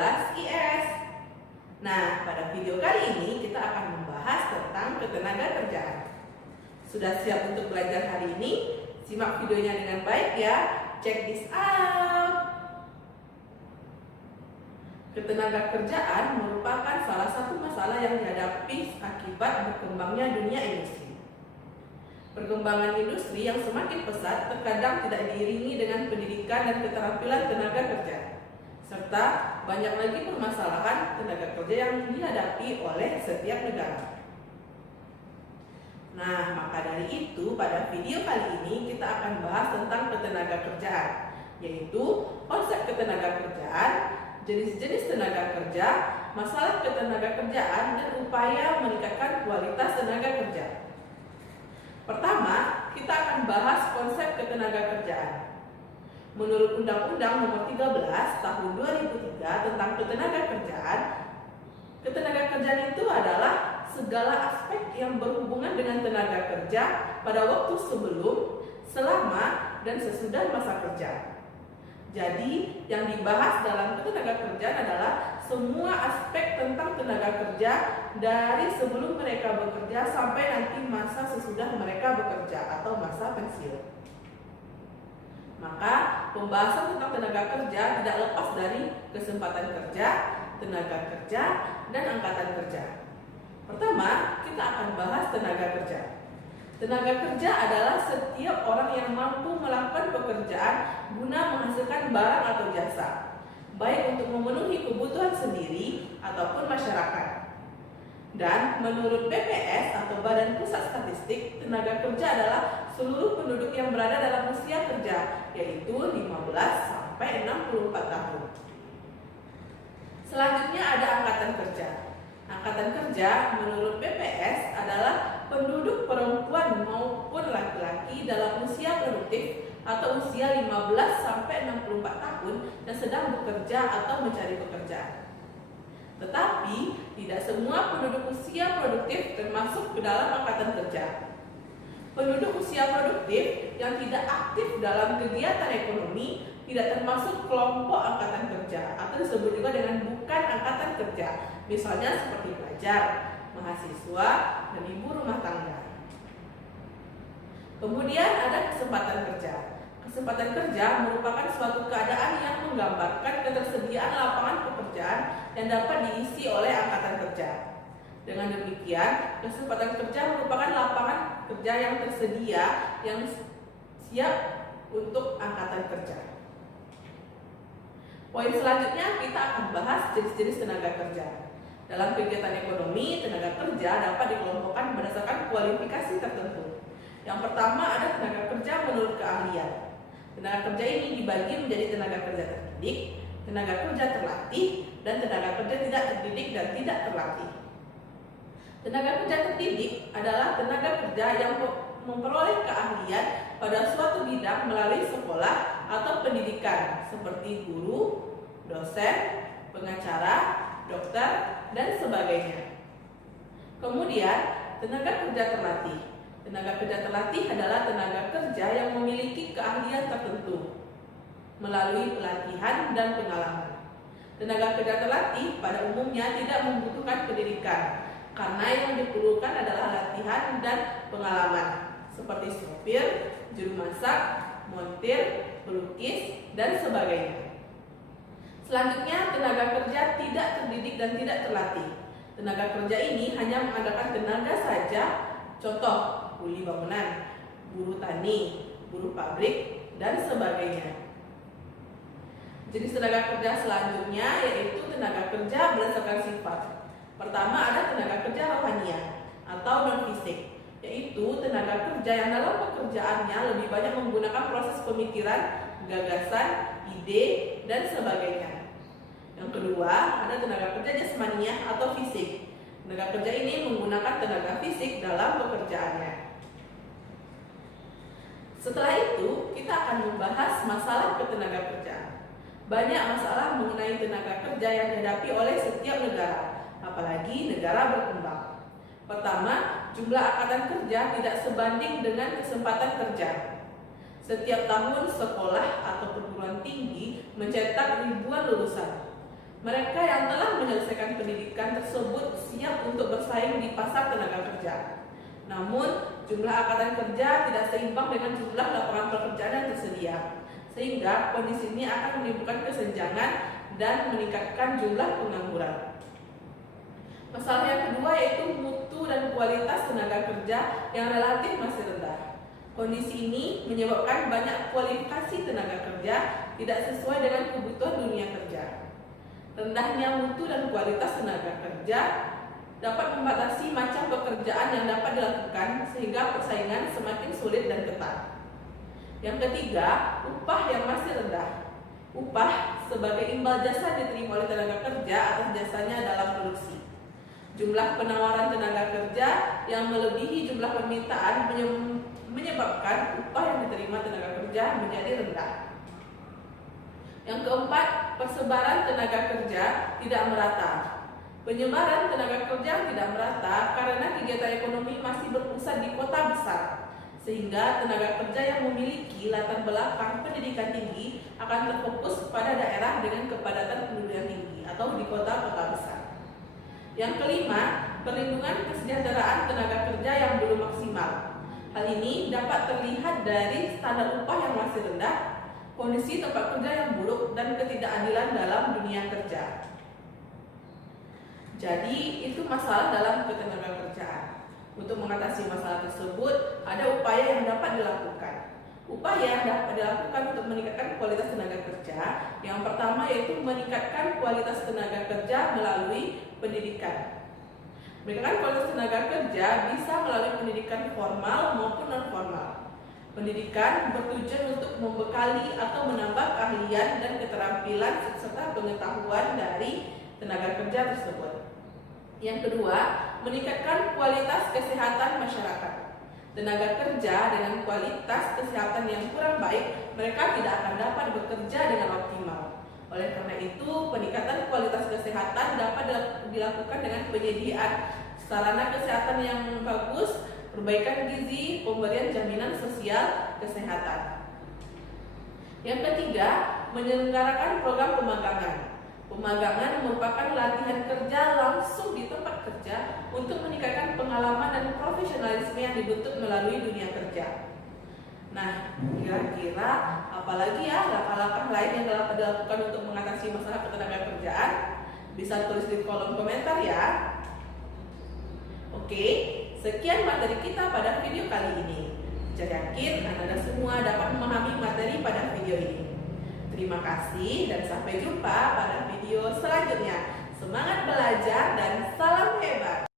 kelas IS. Nah, pada video kali ini kita akan membahas tentang ketenagakerjaan. Sudah siap untuk belajar hari ini? Simak videonya dengan baik ya. Check this out. Ketenagakerjaan merupakan salah satu masalah yang dihadapi akibat berkembangnya dunia industri. Perkembangan industri yang semakin pesat terkadang tidak diiringi dengan pendidikan dan keterampilan tenaga kerja, serta banyak lagi permasalahan tenaga kerja yang dihadapi oleh setiap negara. Nah, maka dari itu pada video kali ini kita akan bahas tentang ketenagakerjaan, yaitu konsep ketenagakerjaan, jenis-jenis tenaga kerja, masalah ketenagakerjaan, dan upaya meningkatkan kualitas tenaga kerja. Pertama, kita akan bahas konsep ketenagakerjaan. Menurut Undang-Undang Nomor 13 Tahun 2003 tentang ketenagakerjaan itu adalah segala aspek yang berhubungan dengan tenaga kerja pada waktu sebelum, selama, dan sesudah masa kerja. Jadi, yang dibahas dalam ketenagakerjaan adalah semua aspek tentang tenaga kerja dari sebelum mereka bekerja sampai nanti masa sesudah mereka bekerja atau masa pensiun. Maka, pembahasan tentang tenaga kerja tidak lepas dari kesempatan kerja, tenaga kerja, dan angkatan kerja. Pertama, kita akan bahas tenaga kerja. Tenaga kerja adalah setiap orang yang mampu melakukan pekerjaan guna menghasilkan barang atau jasa, baik untuk memenuhi kebutuhan sendiri ataupun masyarakat. Dan menurut BPS atau Badan Pusat Statistik, tenaga kerja adalah seluruh penduduk yang berada dalam usia kerja, yaitu 15 sampai 64 tahun. Selanjutnya ada angkatan kerja. Angkatan kerja menurut BPS adalah penduduk perempuan maupun laki-laki dalam usia produktif atau usia 15 sampai 64 tahun yang sedang bekerja atau mencari pekerjaan. Tetapi tidak semua penduduk usia produktif termasuk ke dalam angkatan kerja. Penduduk usia produktif yang tidak aktif dalam kegiatan ekonomi tidak termasuk kelompok angkatan kerja atau disebut juga dengan bukan angkatan kerja, misalnya seperti pelajar, mahasiswa, dan ibu rumah tangga. Kemudian ada kesempatan kerja. Kesempatan kerja merupakan suatu keadaan yang menggambarkan ketersediaan lapangan pekerjaan yang dapat diisi oleh angkatan kerja. Dengan demikian, kesempatan kerja merupakan lapangan kerja yang tersedia yang siap untuk angkatan kerja. Poin selanjutnya kita akan bahas jenis-jenis tenaga kerja. Dalam kegiatan ekonomi, tenaga kerja dapat dikelompokkan berdasarkan kualifikasi tertentu. Yang pertama ada tenaga kerja menurut keahlian. Tenaga kerja ini dibagi menjadi tenaga kerja terdidik, tenaga kerja terlatih, dan tenaga kerja tidak terdidik dan tidak terlatih. Tenaga kerja terdidik adalah tenaga kerja yang memperoleh keahlian pada suatu bidang melalui sekolah atau pendidikan seperti guru, dosen, pengacara, dokter, dan sebagainya. Kemudian, tenaga kerja terlatih. Tenaga kerja terlatih adalah tenaga kerja yang memiliki keahlian tertentu melalui pelatihan dan pengalaman. Tenaga kerja terlatih pada umumnya tidak membutuhkan pendidikan, karena yang diperlukan adalah latihan dan pengalaman seperti sopir, juru masak, montir, pelukis, dan sebagainya. Selanjutnya, tenaga kerja tidak terdidik dan tidak terlatih. Tenaga kerja ini hanya mengandalkan tenaga saja, contoh kuli bangunan, buruh tani, buruh pabrik, dan sebagainya. Jenis tenaga kerja selanjutnya yaitu tenaga kerja berdasarkan sifat. Pertama ada tenaga kerja rohaniah atau non-fisik, yaitu tenaga kerja yang dalam pekerjaannya lebih banyak menggunakan proses pemikiran, gagasan, ide, dan sebagainya. Yang kedua, ada tenaga kerja jasmaniah atau fisik. Tenaga kerja ini menggunakan tenaga fisik dalam pekerjaannya. Setelah itu, kita akan membahas masalah ketenagakerjaan. Banyak masalah mengenai tenaga kerja yang dihadapi oleh setiap negara, apalagi negara berkembang. Pertama, jumlah angkatan kerja tidak sebanding dengan kesempatan kerja. Setiap tahun sekolah atau perguruan tinggi mencetak ribuan lulusan. Mereka yang telah menyelesaikan pendidikan tersebut siap untuk bersaing di pasar tenaga kerja. Namun, jumlah angkatan kerja tidak seimbang dengan jumlah lapangan pekerjaan yang tersedia, sehingga kondisi ini akan menimbulkan kesenjangan dan meningkatkan jumlah pengangguran. Masalah yang kedua yaitu mutu dan kualitas tenaga kerja yang relatif masih rendah. Kondisi ini menyebabkan banyak kualifikasi tenaga kerja tidak sesuai dengan kebutuhan dunia kerja. Rendahnya mutu dan kualitas tenaga kerja dapat membatasi macam pekerjaan yang dapat dilakukan sehingga persaingan semakin sulit dan ketat. Yang ketiga, upah yang masih rendah. Upah sebagai imbal jasa diterima oleh tenaga kerja atas jasanya dalam produksi. Jumlah penawaran tenaga kerja yang melebihi jumlah permintaan menyebabkan upah yang diterima tenaga kerja menjadi rendah. Yang keempat, persebaran tenaga kerja tidak merata. Penyebaran tenaga kerja tidak merata karena kegiatan ekonomi masih berpusat di kota besar, sehingga tenaga kerja yang memiliki latar belakang pendidikan tinggi akan terfokus pada daerah dengan kepadatan penduduk yang tinggi atau di kota-kota besar. Yang kelima, perlindungan kesejahteraan tenaga kerja yang belum maksimal. Hal ini dapat terlihat dari standar upah yang masih rendah, kondisi tempat kerja yang buruk, dan ketidakadilan dalam dunia kerja. Jadi, itu masalah dalam ketenagakerjaan. Untuk mengatasi masalah tersebut, ada upaya yang dapat dilakukan. Upaya yang dapat dilakukan untuk meningkatkan kualitas tenaga kerja. Yang pertama yaitu meningkatkan kualitas tenaga kerja melalui pendidikan. Meningkatkan kualitas tenaga kerja bisa melalui pendidikan formal maupun non-formal. Pendidikan bertujuan untuk membekali atau menambah keahlian dan keterampilan serta pengetahuan dari tenaga kerja tersebut. Yang kedua, meningkatkan kualitas kesehatan masyarakat. Tenaga kerja dengan kualitas kesehatan yang kurang baik, mereka tidak akan dapat bekerja dengan optimal. Oleh karena itu, peningkatan kualitas kesehatan dapat dilakukan dengan penyediaan sarana kesehatan yang bagus, perbaikan gizi, pemberian jaminan sosial kesehatan. Yang ketiga, menyelenggarakan program pemagangan. Pemagangan merupakan latihan kerja langsung di tempat kerja untuk meningkatkan pengalaman dan profesionalisme yang dibentuk melalui dunia kerja. Nah, kira-kira apalagi ya langkah-langkah lain yang dapat dilakukan untuk mengatasi masalah ketenagakerjaan? Bisa tulis di kolom komentar ya. Oke, sekian materi kita pada video kali ini. Saya yakin Anda semua dapat memahami materi pada video ini. Terima kasih dan sampai jumpa pada video selanjutnya. Semangat belajar dan salam hebat!